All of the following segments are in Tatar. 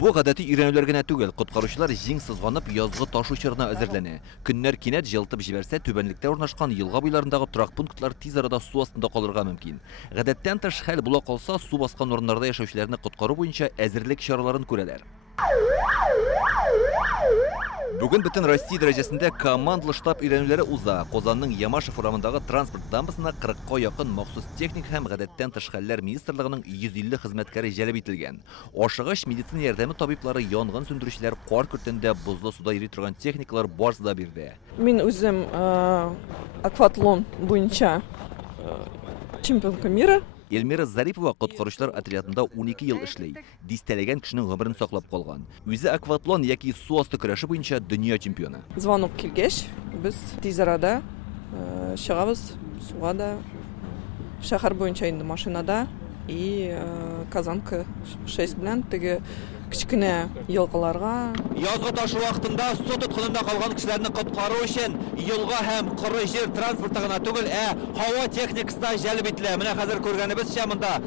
Бу гадәти өйрәнүләр генә түгел, коткаручылар җиң сызганып язгы ташу чорына әзерләнә. Көннәр кинәт җылтып җибәрсә, түбәнлектә урнашкан елга буйларындагы торак пунктлар тиз арада су астында калырга мөмкин. Гадәттән тыш хәл була калса, су баскан урыннарда яшәүчеләрне коткару буенча әзерлек чараларын күрәләр. Бүген бөтен Россия дәрәҗәсендә командалы штаб өйрәнүләре уза. Казанның Ямашев урамындагы транспорт дамбасына 40-ка якын махсус техник һәм гадәттән тыш хәлләр министрлыгының 150 хезмәткәре җәлеп ителгән. Ашыгыч медицина ярдәме табиблары, янгын сүндерүчеләр, кар көртендә бозлы суда йөри торган техникалар барысы да бирде. Мин үзем акватлон буенча чемпионка мира. Эльмира Зарипова коткаручылар отрядында 12 ел эшләй. Дистәләгән кешенең гомерен саклап калган. Үзе акватлон яки су асты көрәше буенча дөнья чемпионы. Звонок килгәч, без тиз арада чыгабыз суга да. Шәһәр буенча инде машинада и Казанка 6 белән теге кичкенә елгаларга. Язгы ташу вакытында су тоткынында калган кешеләрне коткару өчен елга һәм коры җир транспорты гына түгел, һава техникасы җәлеп ителә. Менә хәзер күргәнебезчә монда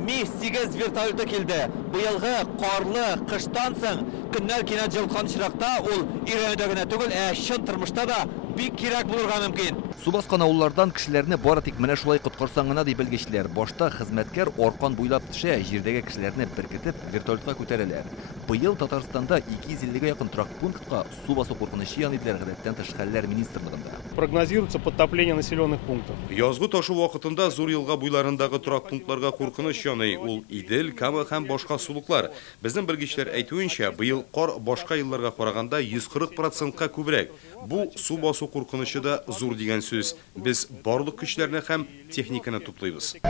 Ми-8 вертолеты килде. Быелгы карлы кыштан соң көннәр кинәт җылккан чиракта ул өйрәнүдә генә түгел, чын тормышта да бик кирәк булырга мөмкин. Су баскан авыллардан кешеләрне бары тик менә шулай коткарсаң гына дип белгечләр. Башта хезмәткәр аркан буйлап төшә, җирдәге кешеләрне беркетеп вертолетка күтәрәләр. Быел Татарстанда 250-гә якын торак пунктка су басу куркынычы янидәр гадәттән тыш хәлләр министрлыгында. Прогнозируется подтопление населенных пунктов. Язгы ташу вакытында зур елга буйларындагы торак пунктларга куркыныч яный. Ул Идел, Кама һәм башка сулыклар. Безнең белгечләр әйтүенчә, быел кар башка елларга караганда 140%-ка күбрәк. Бу су басу куркынычы да зур дигән сүз. Без барлык көчләрне һәм техниканы туплыйбыз.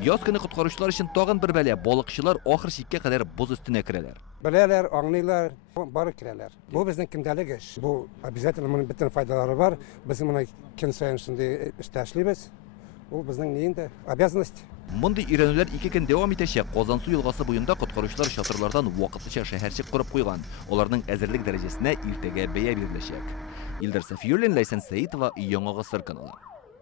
Яз көне коткаручылар өчен тагын бер бәла. Балыкчылар ахыр чиккә кадәр боз өстенә керәләр. Беләләр, аңлыйлар, бары керәләр. Бу безнең көндәлек эш. Бу обязательно моның бөтен файдалары бар. Без моны көн саен шундый эштә эшлибез. Ул безнең инде обязанность. Мондый өйрәнүләр 2 көн дәвам итәчәк. Казансу елгасы буенда коткаручылар чатырлардан вакытлыча шәһәрчек курып куйган. Аларның әзерлек дәрәҗәсенә иртәгә бәя биреләчәк. Илдар Сафиуллин, Ләйсән Сәитова, Яңа Гасыр каналы.